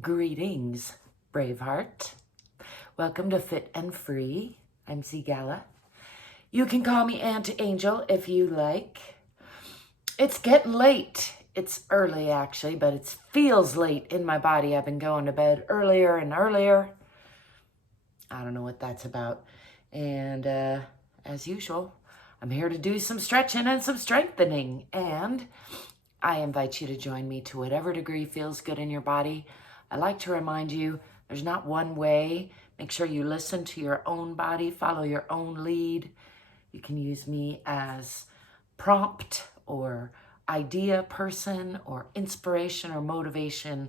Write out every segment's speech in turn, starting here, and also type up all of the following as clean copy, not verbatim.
Greetings, Braveheart. Welcome to Fit and Free. I'm ZGALA. You can call me Aunt Angel if you like. It's getting late. It's early actually, but it feels late in my body. I've been going to bed earlier and earlier. I don't know what that's about. And as usual, I'm here to do some stretching and some strengthening. And I invite you to join me to whatever degree feels good in your body. I like to remind you, there's not one way. Make sure you listen to your own body, follow your own lead. You can use me as prompt or idea person or inspiration or motivation,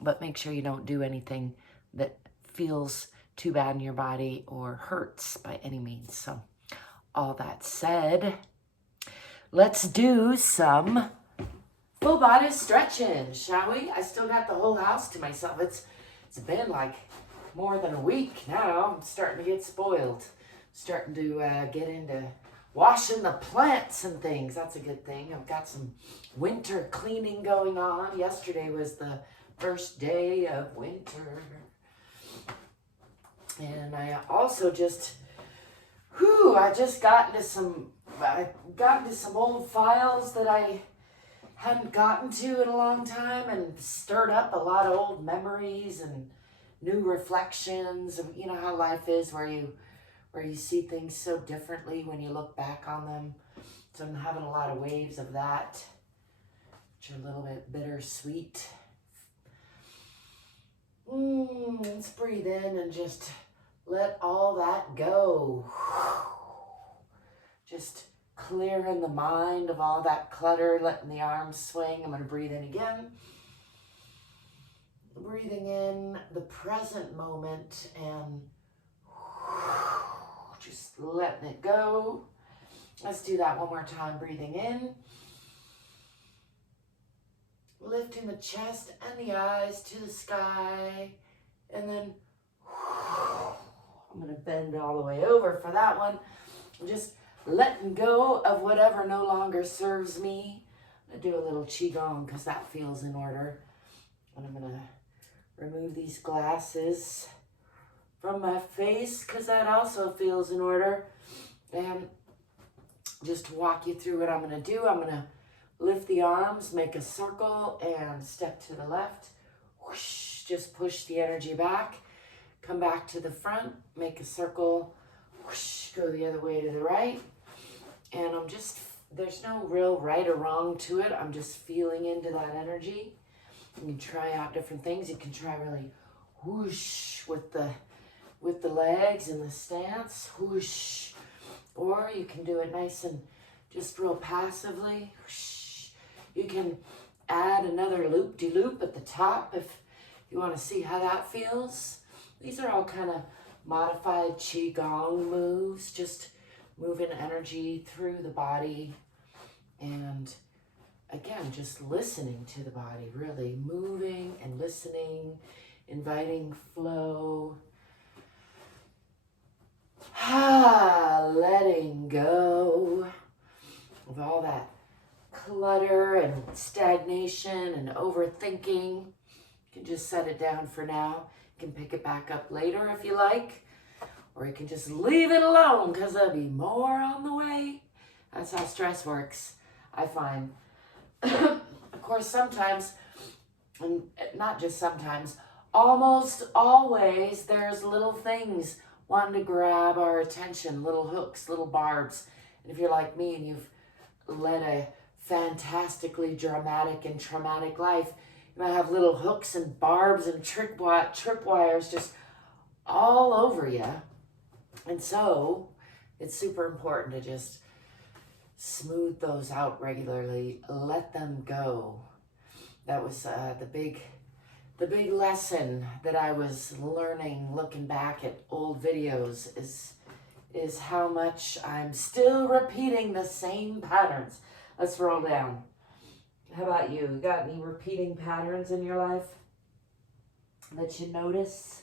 but make sure you don't do anything that feels too bad in your body or hurts by any means. So all that said, let's do some full body stretching, shall we? I still got the whole house to myself. It's been like more than a week now. I'm starting to get spoiled. Starting to get into washing the plants and things. That's a good thing. I've got some winter cleaning going on. Yesterday was the first day of winter. And I also I got into some old files that I hadn't gotten to in a long time and stirred up a lot of old memories and new reflections. And you know how life is where you see things so differently when you look back on them. So I'm having a lot of waves of that, which are a little bit bittersweet. Let's breathe in and just let all that go. Just clearing the mind of all that clutter, letting the arms swing. I'm going to breathe in again. Breathing in the present moment and just letting it go. Let's do that one more time. Breathing in. Lifting the chest and the eyes to the sky. And then I'm going to bend all the way over for that one. Just letting go of whatever no longer serves me. I'm going to do a little qigong because that feels in order. And I'm going to remove these glasses from my face because that also feels in order. And just to walk you through what I'm going to do, I'm going to lift the arms, make a circle, and step to the left. Whoosh, just push the energy back. Come back to the front, make a circle. Whoosh, go the other way to the right. And there's no real right or wrong to it. I'm just feeling into that energy. You can try out different things. You can try really whoosh with the legs and the stance, whoosh. Or you can do it nice and just real passively, whoosh. You can add another loop-de-loop at the top if you want to see how that feels. These are all kind of modified qigong moves, just moving energy through the body. And again, just listening to the body, really moving and listening, inviting flow. Letting go of all that clutter and stagnation and overthinking. You can just set it down for now. You can pick it back up later if you like, or you can just leave it alone because there'll be more on the way. That's how stress works, I find. Of course, sometimes, and not just sometimes, almost always there's little things wanting to grab our attention, little hooks, little barbs. And if you're like me and you've led a fantastically dramatic and traumatic life, you might have little hooks and barbs and tripwires just all over you. And so it's super important to just smooth those out regularly, let them go. That was the big lesson that I was learning looking back at old videos is how much I'm still repeating the same patterns. Let's roll down. How about you? You got any repeating patterns in your life that you notice?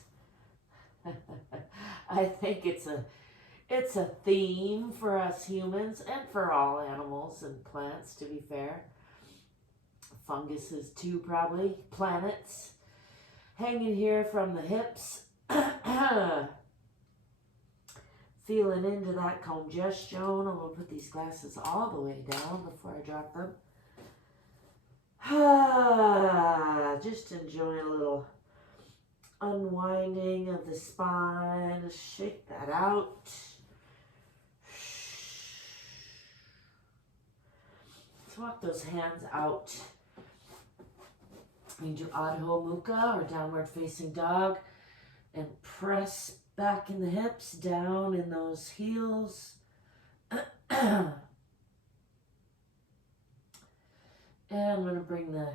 I think it's a theme for us humans and for all animals and plants, to be fair. Funguses too, probably. Planets. hanging here from the hips. Feeling into that congestion. I'm going to put these glasses all the way down before I drop them. Just enjoying a little unwinding of the spine. Shake that out. Let's walk those hands out. You can do Adho Mukha or downward facing dog and press back in the hips, down in those heels. And I'm going to bring the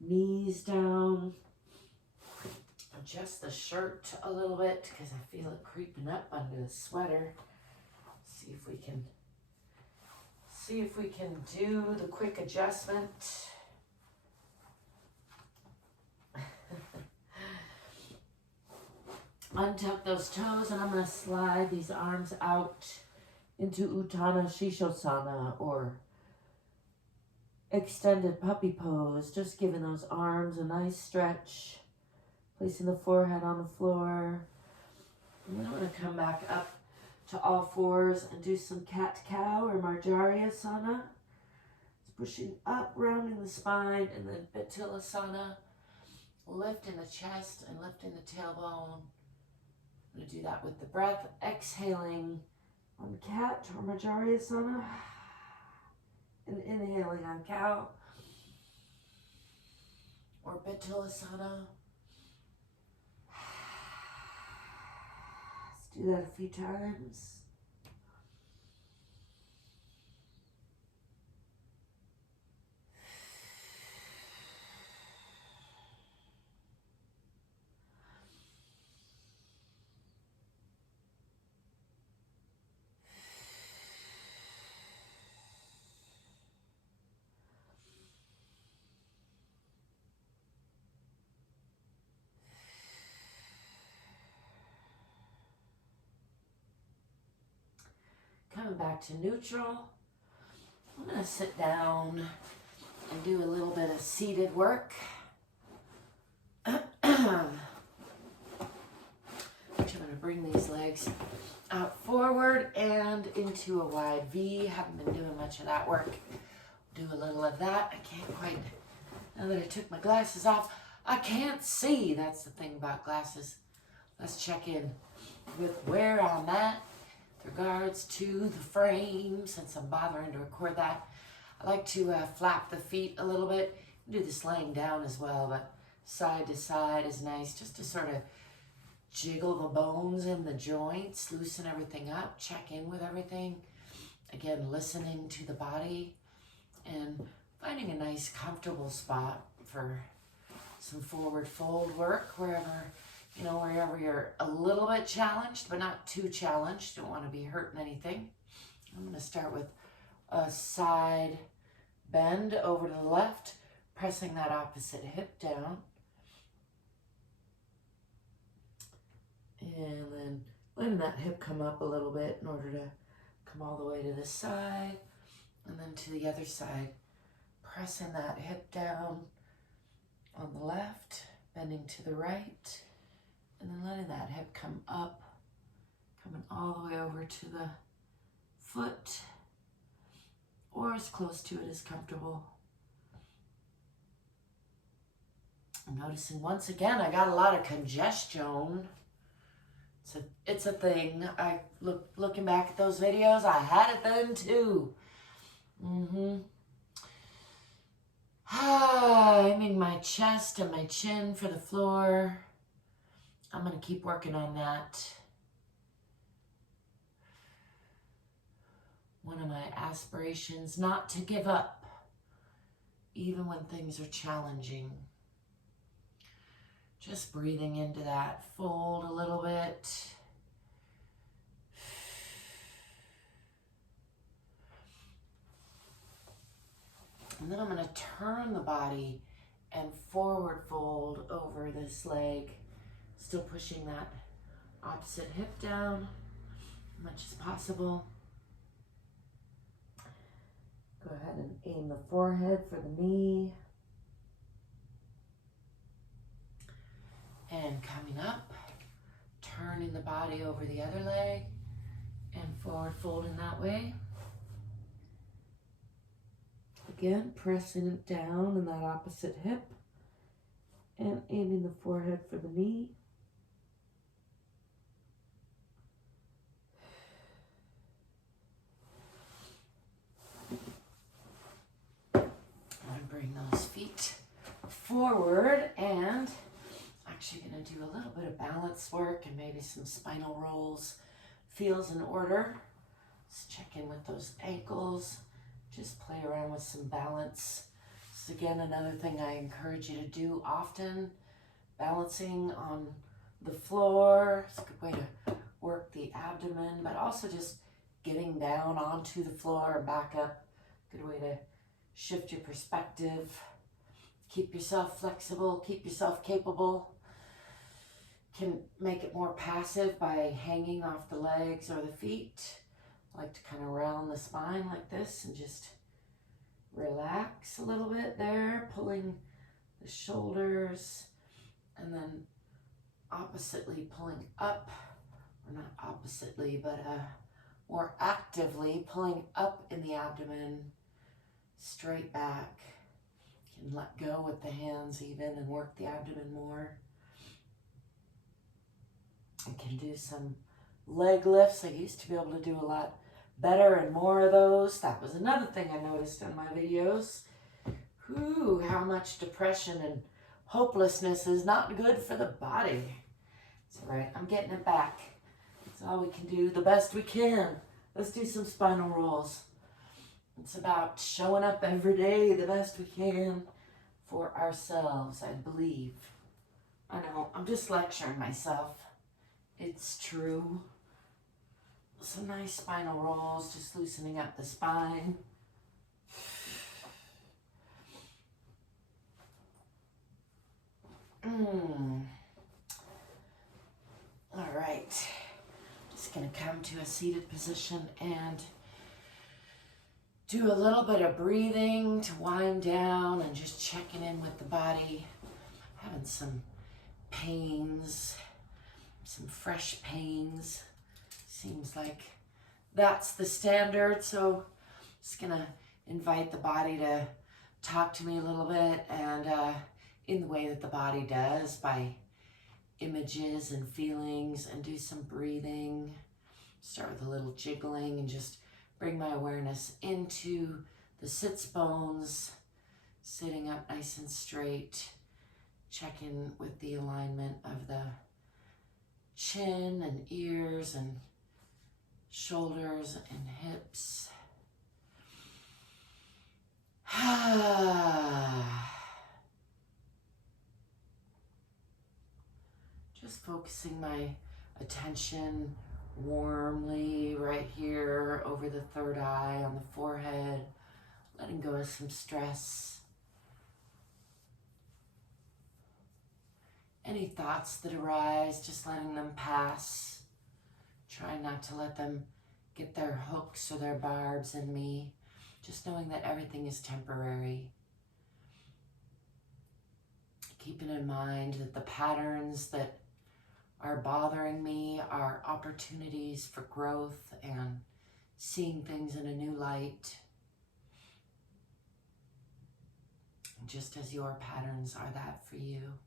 knees down. Adjust the shirt a little bit because I feel it creeping up under the sweater. See if we can do the quick adjustment. Untuck those toes, and I'm going to slide these arms out into Utthana Shishosana or extended puppy pose. Just giving those arms a nice stretch. Placing the forehead on the floor. And then I'm going to come back up to all fours and do some cat-cow or Marjaryasana. It's pushing up, rounding the spine, and then Batilasana. Lifting the chest and lifting the tailbone. I'm going to do that with the breath. Exhaling on cat or Marjaryasana. And inhaling on cow or Batilasana. Let's do that a few times. Coming back to neutral. I'm going to sit down and do a little bit of seated work. I'm going to bring these legs out forward and into a wide V. Haven't been doing much of that work. Do a little of that. I can't quite, now that I took my glasses off, I can't see. That's the thing about glasses. Let's check in with where I'm at. Regards to the frame, since I'm bothering to record that. I like to flap the feet a little bit. Do this laying down as well, but side to side is nice just to sort of jiggle the bones in the joints, loosen everything up, check in with everything. Again, listening to the body and finding a nice comfortable spot for some forward fold work wherever you're a little bit challenged, but not too challenged. Don't want to be hurting anything. I'm going to start with a side bend over to the left, pressing that opposite hip down. And then letting that hip come up a little bit in order to come all the way to this side. And then to the other side, pressing that hip down on the left, bending to the right. And then letting that hip come up, coming all the way over to the foot, or as close to it as comfortable. I'm noticing once again, I got a lot of congestion. It's a thing. Looking back at those videos, I had it then too. Aiming my chest and my chin for the floor. I'm going to keep working on that. One of my aspirations, not to give up, even when things are challenging. Just breathing into that fold a little bit. And then I'm going to turn the body and forward fold over this leg. Still pushing that opposite hip down as much as possible. Go ahead and aim the forehead for the knee. And coming up, turning the body over the other leg and forward folding that way. Again, pressing it down in that opposite hip and aiming the forehead for the knee. I'm bring those feet forward and actually going to do a little bit of balance work and maybe some spinal rolls. Feels in order. Let's check in with those ankles. Just play around with some balance. This is again another thing I encourage you to do often. Balancing on the floor. It's a good way to work the abdomen, but also just getting down onto the floor and back up. Good way to shift your perspective. Keep yourself flexible, keep yourself capable. Can make it more passive by hanging off the legs or the feet. I like to kind of round the spine like this and just relax a little bit there, pulling the shoulders, and then oppositely pulling up, or not oppositely, but more actively pulling up in the abdomen, straight back. You can let go with the hands even and work the abdomen more. I can do some leg lifts. I used to be able to do a lot better and more of those. That was another thing I noticed in my videos. Whew, how much depression and hopelessness is not good for the body. It's all right, I'm getting it back. That's all we can do, the best we can. Let's do some spinal rolls. It's about showing up every day the best we can for ourselves, I believe. I know, I'm just lecturing myself. It's true. Some nice spinal rolls, just loosening up the spine. All right. Just gonna come to a seated position and do a little bit of breathing to wind down and just checking in with the body. Having some pains. Some fresh pains. Seems like that's the standard. So just gonna invite the body to talk to me a little bit, and in the way that the body does, by images and feelings, and do some breathing. Start with a little jiggling and just bring my awareness into the sits bones, sitting up nice and straight. Check in with the alignment of the chin and ears and shoulders and hips. Just focusing my attention warmly right here over the third eye, on the forehead, letting go of some stress. Any thoughts that arise, just letting them pass. Trying not to let them get their hooks or their barbs in me. Just knowing that everything is temporary. Keeping in mind that the patterns that are bothering me are opportunities for growth and seeing things in a new light. Just as your patterns are that for you.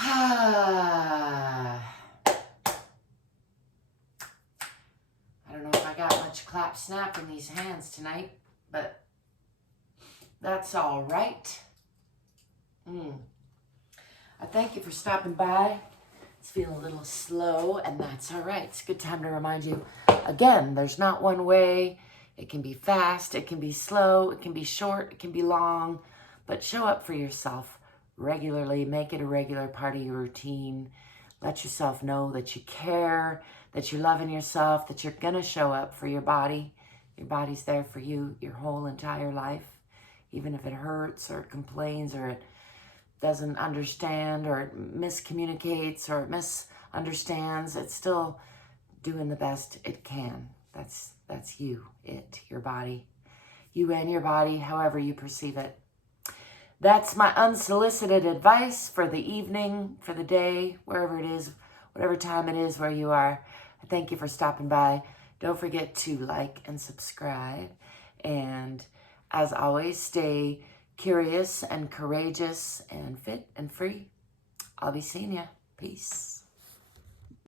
I don't know if I got much clap snap in these hands tonight, but that's all right. I thank you for stopping by. It's feeling a little slow, and that's all right. It's a good time to remind you, again, there's not one way. It can be fast, it can be slow, it can be short, it can be long, but show up for yourself regularly. Make it a regular part of your routine. Let yourself know that you care, that you're loving yourself, that you're gonna show up for your body. Your body's there for you your whole entire life. Even if it hurts or it complains or it doesn't understand or it miscommunicates or it misunderstands, it's still doing the best it can. That's you, your body. You and your body, however you perceive it. That's my unsolicited advice for the evening, for the day, wherever it is, whatever time it is where you are. Thank you for stopping by. Don't forget to like and subscribe. And as always, stay curious and courageous and fit and free. I'll be seeing you. Peace.